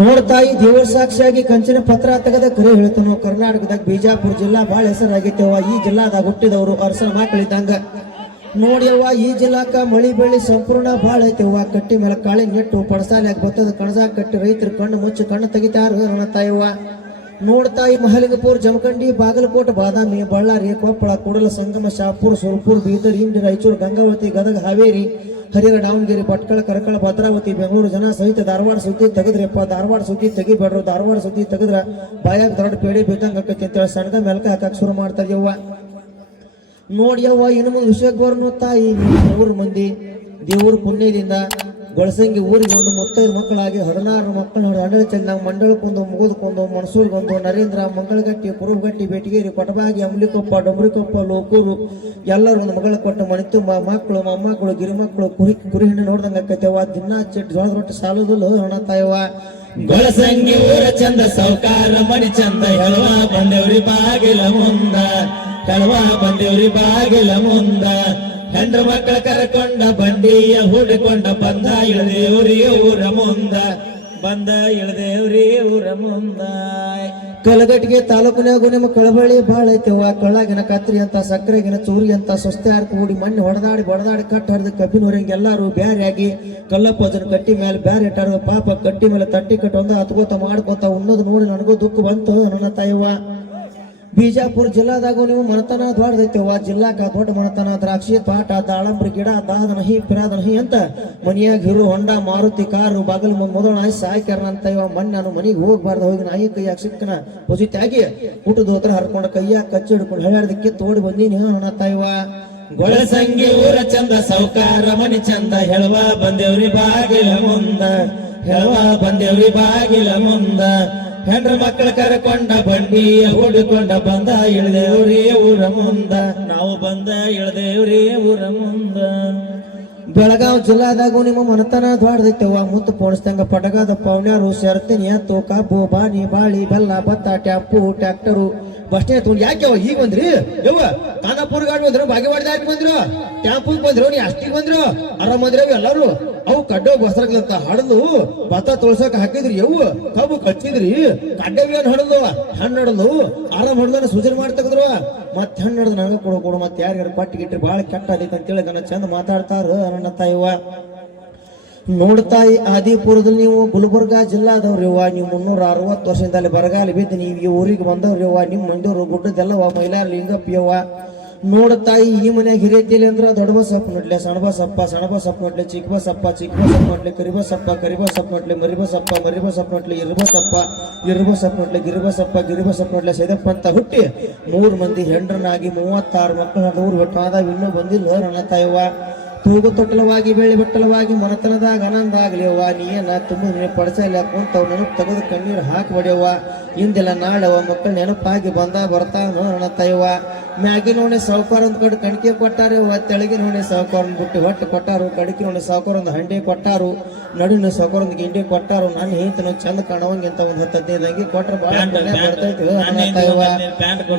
ನೋಡ್ತಾಯಿ ದೇವರ ಸಾಕ್ಷಿಯಾಗಿ ಕಂಚಿನ ಪತ್ರ ತೆಗೆದ ಕರೆ ಹೇಳ್ತಾನೋ. ಕರ್ನಾಟಕದಾಗ ಬಿಜಾಪುರ ಜಿಲ್ಲಾ ಬಹಳ ಹೆಸರಾಗೈತವ. ಈ ಜಿಲ್ಲಾದಾಗ ಹುಟ್ಟಿದವರು ಅರಸನ ಮಕ್ಕಳಿದ್ದಂಗ ನೋಡ್ಯವ್ವ. ಈ ಜಿಲ್ಲಾಕ ಮಳಿ ಬೆಳಿ ಸಂಪೂರ್ಣ ಬಾಳ ಐತೆವ್ವ. ಕಟ್ಟಿ ಮೇಲೆ ಕಾಳಿ ನೆಟ್ಟು ಪಡಸಾಲಿಯಾಗಿ ಬತ್ತದ ಕಣಜ ಕಟ್ಟಿ ರೈತರು ಕಣ್ಣು ಮುಚ್ಚಿ ಕಣ್ಣು ತೆಗಿತಾರ ನನ್ನ ತಾಯವ್ವ. ನೋಡ್ತಾಯಿ ಮಹಲಿಂಗಪುರ, ಜಮಖಂಡಿ, ಬಾಗಲಕೋಟೆ, ಬಾದಾಮಿ, ಬಳ್ಳಾರಿ, ಕೊಪ್ಪಳ, ಕೂಡಲ ಸಂಗಮ, ಶಾಪುರ, ಸುರಪುರ, ಬೀದರ್, ಇಂಡಿ, ರಾಯಚೂರು, ಗಂಗಾವತಿ, ಗದಗ, ಹಾವೇರಿ, ಹರಿಹರ, ದಾವಣಗೆರೆ, ಭಟ್ಕಳ, ಕರಕಳ, ಭದ್ರಾವತಿ, ಬೆಂಗಳೂರು ಜನ ಸಹಿತ ಧಾರವಾಡ ಸುದ್ದಿ ತೆಗೆದ್ರಪ್ಪ. ಧಾರವಾಡ ಸುದ್ದಿ ತೆಗಿಬೇಡ್ರು. ಧಾರವಾಡ ಸುದ್ದಿ ತೆಗೆದ್ರ ಬಾಯಾಗ ದೊಡ್ಡ ಪೇಡೆ ಬೇತಂಗ ಆಕತಿ ಅಂತೇಳಿ ಸಣ್ಣದ ಮೆಲ್ಕ ಹಾಕಕ್ ಶುರು ಮಾಡ್ತಾರ್ಯವ್ವ. ನೋಡ್ಯವ್ವ, ಇನ್ನು ಮುಂದೆ ವಿಷಯಕ್ಕೆ ತಾಯಿ 3 ಮಂದಿ ದೇವ್ರ ಪುಣ್ಯದಿಂದ ಗೊಳಸಂಗಿ ಊರಿಗೆ ಒಂದು 35 ಮಕ್ಕಳಾಗಿ 16 ಮಕ್ಕಳು ಹಂಡಳ ನಾವು ಮಂಡಳಕ್ಕೊಂದು, ಮುಗುದಕ್ಕೊಂದು, ಮಣಸೂರ್ಗೊಂದು, ನರೇಂದ್ರ, ಮಂಗಳಗಟ್ಟಿ, ಕುರುಬಗಟ್ಟಿ, ಬೇಟಗೇರಿ, ಕೊಟಬಾಗಿ, ಅಂಬ್ಲಿಕೊಪ್ಪ, ಡೊಂಬ್ರಿಕೊಪ್ಪ, ಲೋಕೂರು ಎಲ್ಲರೂ ಒಂದು ಮಗಳ ಕೊಟ್ಟು ಮಣಿತು ಮಕ್ಕಳು, ಮೊಮ್ಮಕ್ಕಳು, ಗಿರಿಮಕ್ಕಳು, ಕುರಿ ಹಿಂಡಿ ನೋಡ್ದಂಗ ಆಕೈತವ. ದಿನ ಚಿಟ್ಟು ಜೋಳದ ರೊಟ್ಟಿ ಸಾಲುದಿಲ್ಲ ಹಣ ತಾಯವ್ವ. ಗೊಳಸಂಗಿ ಊರ ಚಂದ ಸೌಕಾರ ಮಣಿ ಚಂದ ಹೆಳವ ಬಂದೇವ್ರಿ ಬಾಗಿಲ ಮುಂದ, ಹೆಳವ ಬಂದೇವ್ರಿ ಬಾಗಿಲ ಮುಂದ. ಹೆಂಡ್ರ ಮಕ್ಕಳ ಕರಕೊಂಡ ಬಂಡಿಯ ಹೂಡಿಕೊಂಡ ಬಂದ ಇಳದೇವ್ರಿ ಊರ ಮುಂದ, ಬಂದ ಇಳದೇವ್ರಿ ಊರ ಮುಂದ. ಕಲಗಟ್ಟಿಗೆ ತಾಲೂಕಿನಾಗೂ ನಿಮ್ಮ ಕಳಬಳ್ಳಿ ಬಾಳ ಐತೆವ್ವ. ಕಳ್ಳಾಗಿನ ಕತ್ರಿ ಅಂತ, ಸಕ್ಕರೆಗಿನ ಚೂರಿ ಅಂತ, ಸ್ವಸ್ಥ ಕೂಡಿ ಮಣ್ಣು ಹೊಡೆದಾಡಿ ಬಡದಾಡಿ ಕಟ್ಟ ಹರಿದ ಕಬ್ಬಿನವರಿಗೆ ಎಲ್ಲಾರು ಬ್ಯಾರಿಯಾಗಿ ಕಲ್ಲಪ್ಪಜನ ಕಟ್ಟಿ ಮೇಲೆ ಬ್ಯಾರೆ ಇಟ್ಟಾರ. ಪಾಪ ಕಟ್ಟಿ ಮೇಲೆ ತಟ್ಟಿ ಕಟ್ಟಿ ಒಂದು ಹತ್ಕೋತ ಮಾಡ್ಕೋತ ಉಣ್ಣೋದು ನೋಡಿ ನನಗೂ ದುಃಖ ಬಂತು ನನ್ನ ತಾಯವ್ವ. ಬಿಜಾಪುರ ಜಿಲ್ಲಾದಾಗೂ ನೀವು ಮನತನ ದ್ವಾಡದೈತೆವ್ವ. ಜಿಲ್ಲಾಕ ದೊಡ್ಡ ಮನತನ, ದ್ರಾಕ್ಷಿ ತೋಟ, ದಾಳಂಬ್ರಿ ಗಿಡ, ದಾದನಹಿ ಪಿರಾದನಹಿ ಅಂತ ಮನಿಯಾಗ ಹಿರು ಹೊಂಡ, ಮಾರುತಿ ಕಾರು, ಬಾಗಲ್ ಮೊದಲು ನಾಯಿ ಸಾಯ್ಕ್ಯಾರ ಅಂತ ಇವ. ಮಣ್ಣು ನಾನು ಮನೆಗೆ ಹೋಗ್ಬಾರ್ದು, ಹೋಗಿ ನಾಯಿ ಕೈಯಾಗ ಸಿಕ್ಕನ ಹೊಜಿತಾಗಿ ಊಟದ ಹೋತ್ರ ಹರ್ಕೊಂಡ ಕೈಯಾಗ ಕಚ್ಚಿ ಹಿಡ್ಕೊಂಡು ಹೇಳ್ಯಾರ್ದ ಕಿತ್ತು ಓಡಿ ಬಂದೀನಿ ಅಣ್ಣ ತಾಯವ್ವ. ಗೊಳಸಂಗಿ ಊರ ಚಂದ ಸೌಕಾರ ಮನಿ ಚಂದ ಹೆಳವ ಬಂದೇವ್ರಿ ಬಾಗಿಲ ಮುಂದ, ಹೆಳವ ಬಂದೇವ್ರಿ ಬಾಗಿಲ ಮುಂದ. ಹೆಂಡ್ರ ಮಕ್ಕಳ ಕರಕೊಂಡ ಬಂಡಿಯ ಹೂಡಿಕೊಂಡ ಬಂದ ಇಳದೇವ್ರಿ ಊರ ಮುಂದ, ನಾವು ಬಂದ ಇಳದೇವ್ರಿ ಊರ ಮುಂದ. ಬೆಳಗಾವ್ ಜಿಲ್ಲಾದಾಗೂ ನಿಮ್ಮ ಮನತನ ದ್ವಾಡದೈತೆವ್ವ. ಮುತ್ತು ಪೋಣಿಸ್ದಂಗ ಪಡಗದ ಪೌಣ್ಯಾರು, ಶರ್ತಿನಿ, ಎತ್ತು, ಕಬ್ಬು, ಬಾಣಿ, ಬಾಳಿ, ಬೆಲ್ಲ, ಭತ್ತ, ಟ್ಯಾಪು, ಟ್ರ್ಯಾಕ್ಟರು, ಬಸ್ಟೇ ತಗೊಂಡು ಯಾಕೆವ ಈಗ ಬಂದ್ರಿ ಯವ್ವ? ಖಾನಾಪುರ ಗಾಡಿ ಬಂದ್ರು, ಬಾಗೇವಾಡಿ ದಾಟಿ ಬಂದ್ರು, ಟ್ಯಾಂಪುಗ್ ಬಂದ್ರು, ನೀ ಅಷ್ಟಿಗೆ ಬಂದ್ರು, ಆರಾಮ್ ಬಂದ್ರವ್ ಎಲ್ಲಾರು. ಅವು ಕಡ್ಡೋ ಬಸರಕ್ಲಂತ ಹಡದು ಭತ್ತ ತೊಳ್ಸಕ್ ಹಾಕಿದ್ರಿ ಯವ್ವ. ಕಬ್ಬು ಕಚ್ಚಿದ್ರಿ, ಕಡ್ಡವೇನ್ ಹಡದು ಹಣ್ಣು ಹಡದು ಆರಾಮ್ ಹೊಡೆದ ಸೂಚನೆ ಮಾಡಿ ತೆಗದ್ರು. ಮತ್ತೆ ಹಣ್ಣು ಹಡ್ದು ನನಗ ಕೊಡು ಮತ್ತೆ ಯಾರ್ಯಾರು ಪಟ್ಟಿಗಿಟ್ರಿ ಬಾಳ ಕೆಟ್ಟ ಆದೈತೆ ಅಂತೇಳಿ ಗನ ಚಂದ ಮಾತಾಡ್ತಾರ ನನ್ನ ತಾಯವ್ವ. ನೋಡ್ತಾಯಿ ಆದಿಪುರದಲ್ಲಿ ನೀವು ಗುಲ್ಬರ್ಗಾ ಜಿಲ್ಲಾದವ್ರಿವ್ವ. ನೀವು 360 ವರ್ಷದಿಂದ ಅಲ್ಲಿ ಬರಗಾಲ ಬಿದ್ದು ನೀವು ಈ ಊರಿಗೆ ಬಂದವ್ರಿವ್ವ. ನಿಮ್ಮ ಮಂದಿಯವರು ಗುಡ್ಡದೆಲ್ಲವ ಮೈಲಾರ ಲಿಂಗಪ್ಪಿಯವ್ವ. ನೋಡ್ತಾಯಿ ಈ ಮನ್ಯಾಗ ಹಿರಿಯತಿಲಿ ಅಂದ್ರ ದೊಡ್ಡಬಸಪ್ಪ ನೋಡ್ಲೆ, ಸಣಬಸಪ್ಪ ನೋಡ್ಲೆ, ಚಿಕ್ಕಬಸಪ್ಪ ನೋಡ್ಲೆ, ಕರಿಬಸಪ್ಪ ನೋಡ್ಲೆ, ಮರಿಬಸಪ್ಪ ನೋಡ್ಲೆ, ಇರ್ಬಸಪ್ಪ ನೋಡ್ಲೆ, ಗಿರಿಬಸಪ್ಪ ನೋಡ್ಲೆ, ಸೈದಪ್ಪ ಅಂತ ಹುಟ್ಟಿ 3 ಮಂದಿ ಹೆಂಡ್ರನಾಗಿ 36 ಮಕ್ಕಳ 100 ಬೆಟ್ಟಾದಾಗ ಇನ್ನೂ ಬಂದಿಲ್ಲ ನನ್ನ ತಾಯವ್ವ. ತೂಗು ತೊಟ್ಟಲವಾಗಿ ಬೆಳ್ಳಿ ಬಟ್ಟಲವಾಗಿ ಮನತನದಾಗ ಆನಂದ ಆಗ್ಲಿಯವ್ವ. ನೀನ ತುಂಬ ಪಡಸಲ್ಲ ಕುಂತವ್ ನೆನಪು ತೆಗೆದು ಕಣ್ಣೀರು ಹಾಕಿಬಡಿಯವ್ವ. ಇಂದೆಲ್ಲ ನಾಳೆವ ಮಕ್ಕಳು ನೆನಪಾಗಿ ಬರ್ತಾವ ನನ್ನ ತಾಯವ್ವ. ಮ್ಯಾಗಿನ ನೋಣೆ ಸಾವುಕಾರ ಒಂದು ಕಡೆ ಕಣಿಕೆ ಕೊಟ್ಟಾರು, ತೆಳಗಿನ ನೋಣೆ ಸಾವುಕಾರ ಒಂದು ಬುಟ್ಟಿ ಹೊಟ್ಟೆ ಕೊಟ್ಟಾರು, ಕಡಿಕೆ ನೋಣೆ ಸಾವುಕಾರ ಒಂದು ಹಂಡೆ ಕೊಟ್ಟಾರು, ನಡುವಿನ ಸಾವುಕಾರ ಒಂದು ಗಿಂಡಿ ಕೊಟ್ಟಾರು. ನಾನು ಹೇಳ್ತೇನೆ ಚಂದ ಕಾಣವಂಗಿಂತ ಒಂದು 10-15 ಅಂಗಿ ಕೊಟ್ರೆ ಬಾಳ ಬರ್ತೈತಿ ನನ್ನ ತಾಯವ್ವ.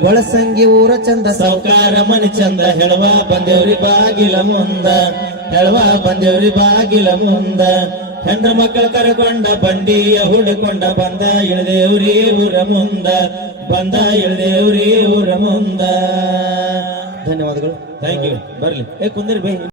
ಗೊಳಸಂಗಿ ಊರ ಚಂದ ಸೌಕಾರ ಮನಿ ಚಂದ ಹೆಳವ ಬಂದೇವ್ರಿ ಬಾಗಿಲ ಮುಂದ, ಹೆಳವ ಬಂದೇವ್ರಿ ಬಾಗಿಲ ಮುಂದ. ಹೆಂಡ್ರ ಮಕ್ಕಳ ಕರಕೊಂಡ ಬಂಡಿಯ ಹೂಡಿಕೊಂಡ ಬಂದ ಇಳದೇವ್ರಿ ಊರ ಮುಂದ, ಬಂದ ಇಳದೇವ್ರಿ ಊರ ಮುಂದ. ಧನ್ಯವಾದಗಳು. Thank you. ಬರ್ಲಿ ಕುಂದ್ರಿ ಬೈ.